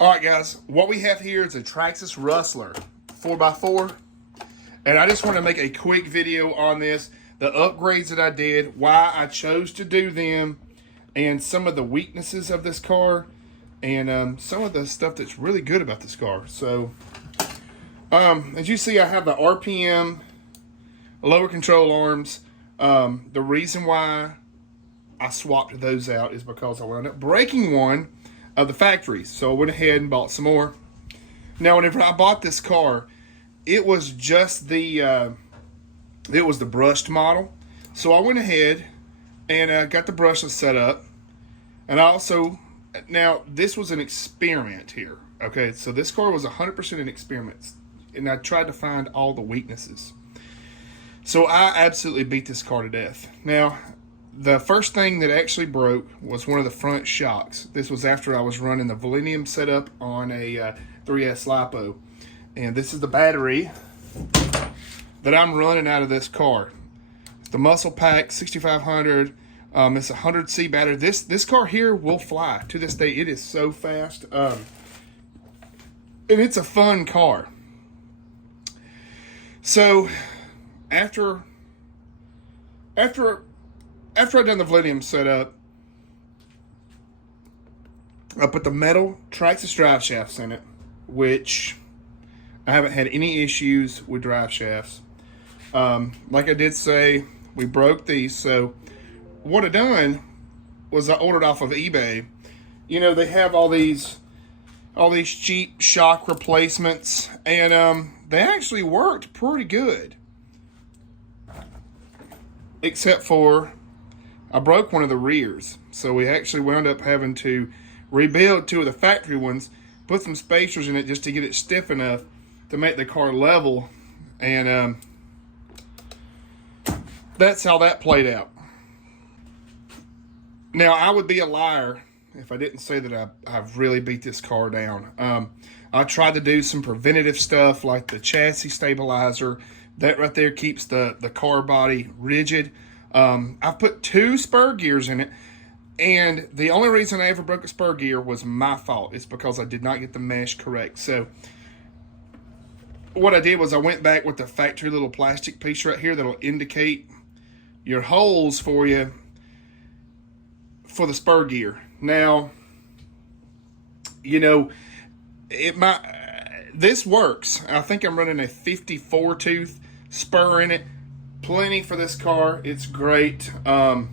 All right, guys, what we have here is a Traxxas Rustler 4x4, and I just want to make a quick video on this, the upgrades that I did, why I chose to do them, and some of the weaknesses of this car, and some of the stuff that's really good about this car. So, as you see, I have the RPM, lower control arms. The reason why I swapped those out is because I wound up breaking one of the factories. So I went ahead and bought some more. Now, whenever I bought this car, it was just the brushed model. So I went ahead and got the brushless set up. And I also, now this was an experiment here. Okay, so this car was 100% an experiment. And I tried to find all the weaknesses. So I absolutely beat this car to death. Now, the first thing that actually broke was one of the front shocks. This was after I was running the Millennium setup on a 3S LiPo. And this is the battery that I'm running out of this car. It's the Muscle Pack 6500. It's a 100C battery. This car here will fly. To this day, it is so fast. And it's a fun car. So, after I'd done the Millennium setup, I put the metal Traxxas drive shafts in it, which I haven't had any issues with drive shafts. Like I did say, we broke these. So what I done was I ordered off of eBay. You know, they have all these cheap shock replacements, and they actually worked pretty good. Except for I broke one of the rears. So we actually wound up having to rebuild two of the factory ones, put some spacers in it just to get it stiff enough to make the car level. And that's how that played out. Now, I would be a liar if I didn't say that I've really beat this car down. I tried to do some preventative stuff like the chassis stabilizer. That right there keeps the car body rigid. I've put 2 spur gears in it, and the only reason I ever broke a spur gear was my fault. It's because I did not get the mesh correct. So what I did was I went back with the factory little plastic piece right here that'll indicate your holes for you for the spur gear. Now, you know, this works. I think I'm running a 54 tooth spur in it. Plenty for this car. It's great. I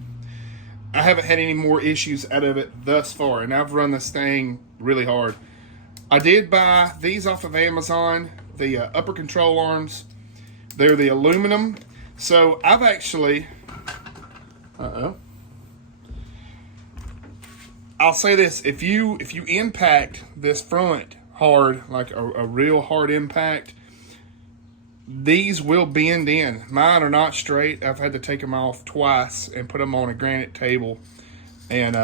haven't had any more issues out of it thus far, and I've run this thing really hard. I did buy these off of Amazon, the upper control arms. They're the aluminum. So I've actually, I'll say this: if you impact this front hard, like a real hard impact, these will bend in. Mine are not straight. I've had to take them off twice and put them on a granite table and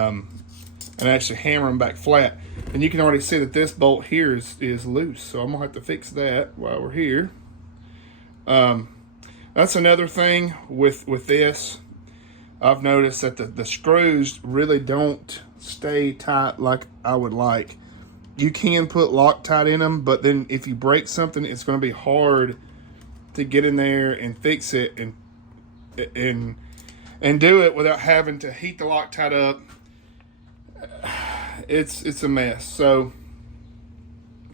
actually hammer them back flat. And you can already see that this bolt here is loose, so I'm gonna have to fix that while we're here. That's another thing with this. I've noticed that the screws really don't stay tight like I would like. You can put Loctite in them, but then if you break something, it's going to be hard to get in there and fix it and do it without having to heat the Loctite up. It's a mess. So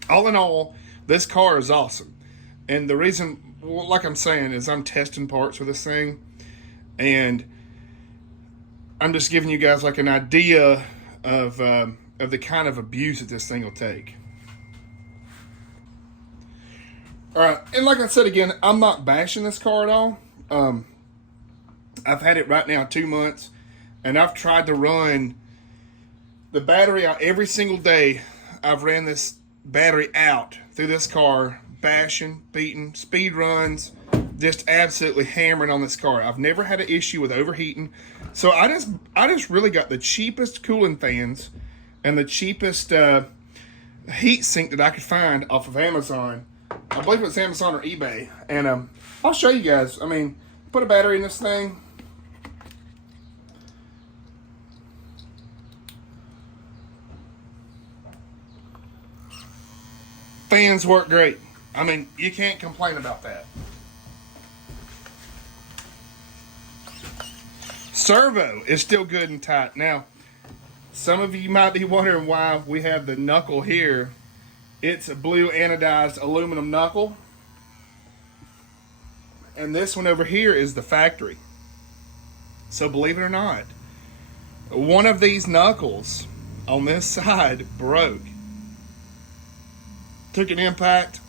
all in all, this car is awesome. And the reason, like I'm saying, is I'm testing parts with this thing, and I'm just giving you guys like an idea of the kind of abuse that this thing will take. All right, and like I said again, I'm not bashing this car at all. I've had it right now 2 months, and I've tried to run the battery out every single day. I've ran this battery out through this car, bashing, beating, speed runs, just absolutely hammering on this car. I've never had an issue with overheating. So I just really got the cheapest cooling fans and the cheapest heat sink that I could find off of Amazon. I believe it was Amazon or eBay. And I'll show you guys. I mean, put a battery in this thing. Fans work great. I mean, you can't complain about that. Servo is still good and tight. Now, some of you might be wondering why we have the knuckle here. It's a blue anodized aluminum knuckle. And this one over here is the factory. So believe it or not, one of these knuckles on this side broke. Took an impact.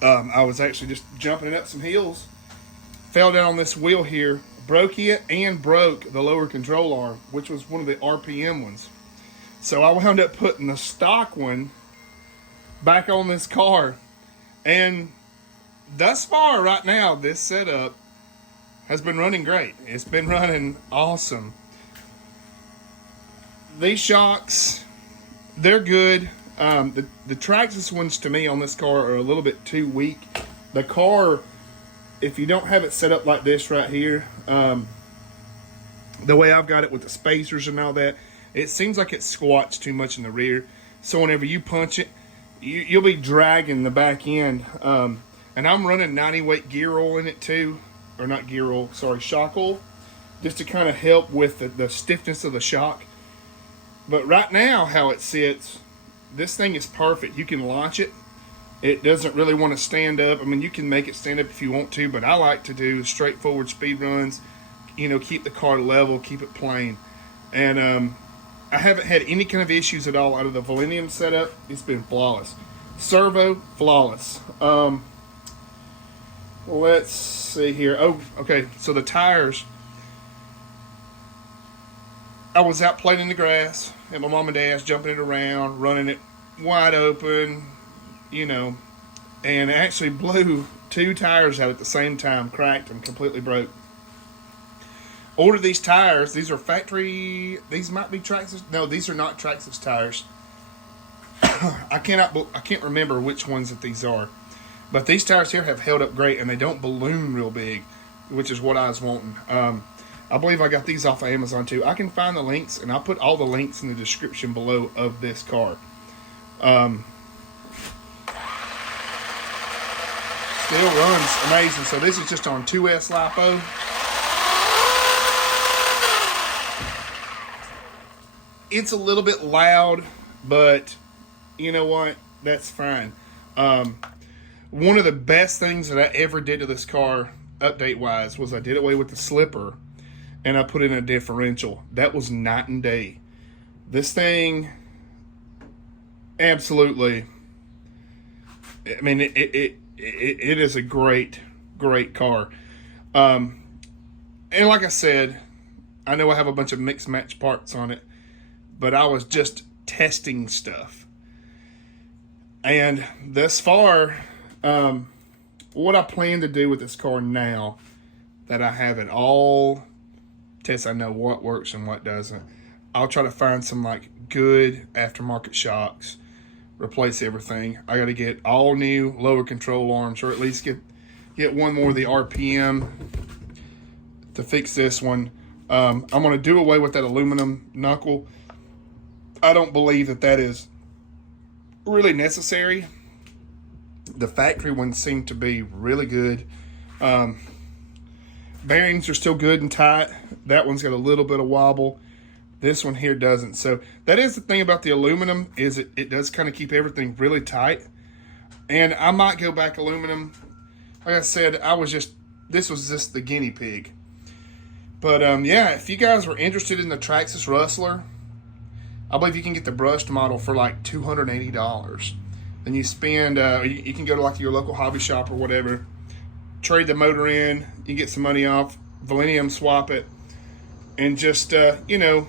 I was actually just jumping up some hills. Fell down on this wheel here. Broke it and broke the lower control arm, which was one of the RPM ones. So I wound up putting the stock one back on this car. And thus far, right now, this setup has been running great. It's been running awesome. These shocks, they're good. The Traxxas ones to me on this car are a little bit too weak. The car, if you don't have it set up like this right here, the way I've got it with the spacers and all that, it seems like it squats too much in the rear. So whenever you punch it, you'll be dragging the back end. And I'm running 90 weight gear oil in it too. Or not gear oil, sorry, shock oil. Just to kind of help with the stiffness of the shock. But right now, how it sits, this thing is perfect. You can launch it. It doesn't really want to stand up. I mean, you can make it stand up if you want to, but I like to do straightforward speed runs. You know, keep the car level, keep it plain. And I haven't had any kind of issues at all out of the Millennium setup. It's been flawless. Servo, flawless. Let's see here. Oh, okay. So the tires. I was out playing in the grass, and my mom and dad's jumping it around, running it wide open, you know, and actually blew 2 tires out at the same time, cracked them, completely broke. Ordered these tires. These are factory. These might be Traxxas. No, these are not Traxxas tires. I can't remember which ones that these are, but these tires here have held up great, and they don't balloon real big, which is what I was wanting. I believe I got these off of Amazon too. I can find the links, and I'll put all the links in the description below of this car. Still runs amazing. So this is just on 2S LiPo. It's a little bit loud, but you know what? That's fine. One of the best things that I ever did to this car, update-wise, was I did away with the slipper, and I put in a differential. That was night and day. This thing, absolutely, I mean, it is a great, great car. And like I said, I know I have a bunch of mixed match parts on it, but I was just testing stuff. And thus far, what I plan to do with this car now that I have it all tested, I know what works and what doesn't, I'll try to find some like good aftermarket shocks, replace everything. I got to get all new lower control arms, or at least get one more of the RPM to fix this one. I'm going to do away with that aluminum knuckle. I don't believe that is really necessary. The factory ones seem to be really good. Bearings are still good and tight. That one's got a little bit of wobble. This one here doesn't. So that is the thing about the aluminum, is it does kind of keep everything really tight. And I might go back aluminum. Like I said, this was just the guinea pig. But yeah, if you guys were interested in the Traxxas Rustler, I believe you can get the brushed model for like $280. Then you spend, you can go to like your local hobby shop or whatever, trade the motor in, you get some money off, Millennium swap it, and just, you know,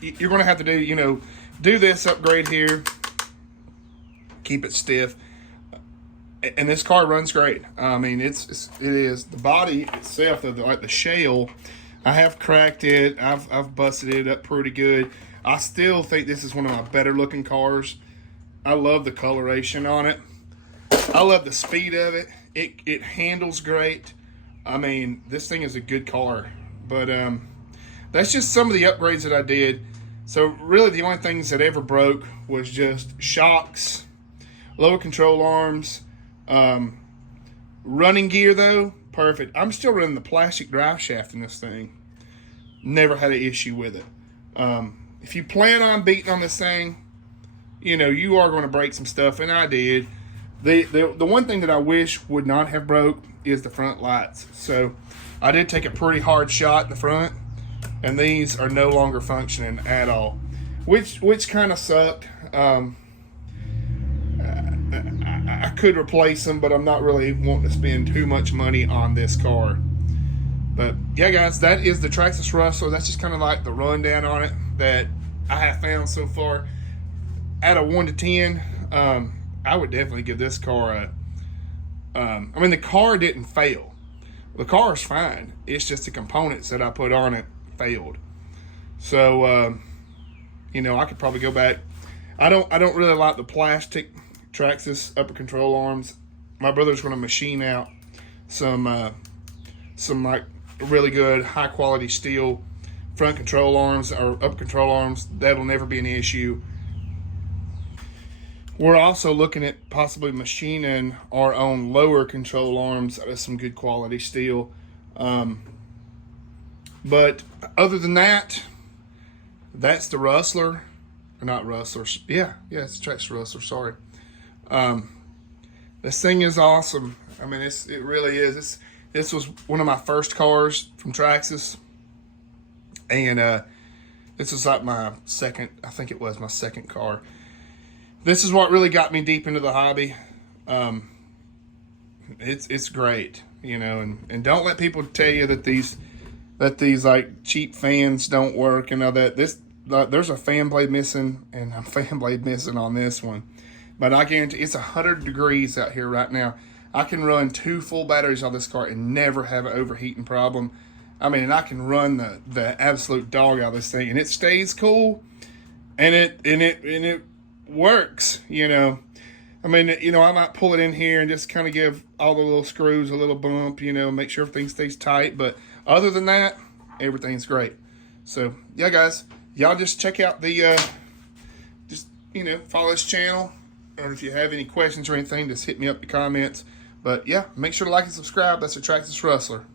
you're going to have to do, you know, do this upgrade here, keep it stiff. And this car runs great. I mean, it is the body itself, like the shell, I have cracked it. I've busted it up pretty good. I still think this is one of my better looking cars. I love the coloration on it. I love the speed of it. It handles great. I mean, this thing is a good car. But that's just some of the upgrades that I did. So really the only things that ever broke was just shocks, lower control arms, running gear though, perfect. I'm still running the plastic drive shaft in this thing. Never had an issue with it. If you plan on beating on this thing, you know, you are going to break some stuff, and I did. The one thing that I wish would not have broke is the front lights. So I did take a pretty hard shot in the front, and these are no longer functioning at all, which kind of sucked. I could replace them, but I'm not really wanting to spend too much money on this car. But yeah, guys, that is the Traxxas Rustler. That's just kind of like the rundown on it that I have found so far. Out of 1 to 10, I would definitely give this car a. I mean, the car didn't fail. The car is fine. It's just the components that I put on it failed. So, you know, I could probably go back. I don't really like the plastic Traxxas upper control arms. My brother's going to machine out some like really good high quality steel front control arms or upper control arms. That'll never be an issue. We're also looking at possibly machining our own lower control arms out of some good quality steel. But other than that, that's the Rustler. Or not Rustler. Yeah, it's Traxxas Rustler, sorry. This thing is awesome. I mean, it really is. This was one of my first cars from Traxxas. And this was like my second, I think it was my second car. This is what really got me deep into the hobby. It's great, you know, and don't let people tell you that these like cheap fans don't work and all that. There's a fan blade missing and a fan blade missing on this one. But I guarantee it's 100 degrees out here right now. I can run 2 full batteries on this car and never have an overheating problem. I mean, and I can run the absolute dog out of this thing and it stays cool and it works, you know. I mean, you know, I might pull it in here and just kind of give all the little screws a little bump, you know, make sure everything stays tight. But other than that, everything's great. So, yeah, guys, y'all just check out the, just, you know, follow this channel. And if you have any questions or anything, just hit me up in the comments. But, yeah, make sure to like and subscribe. That's the Traxxas Rustler.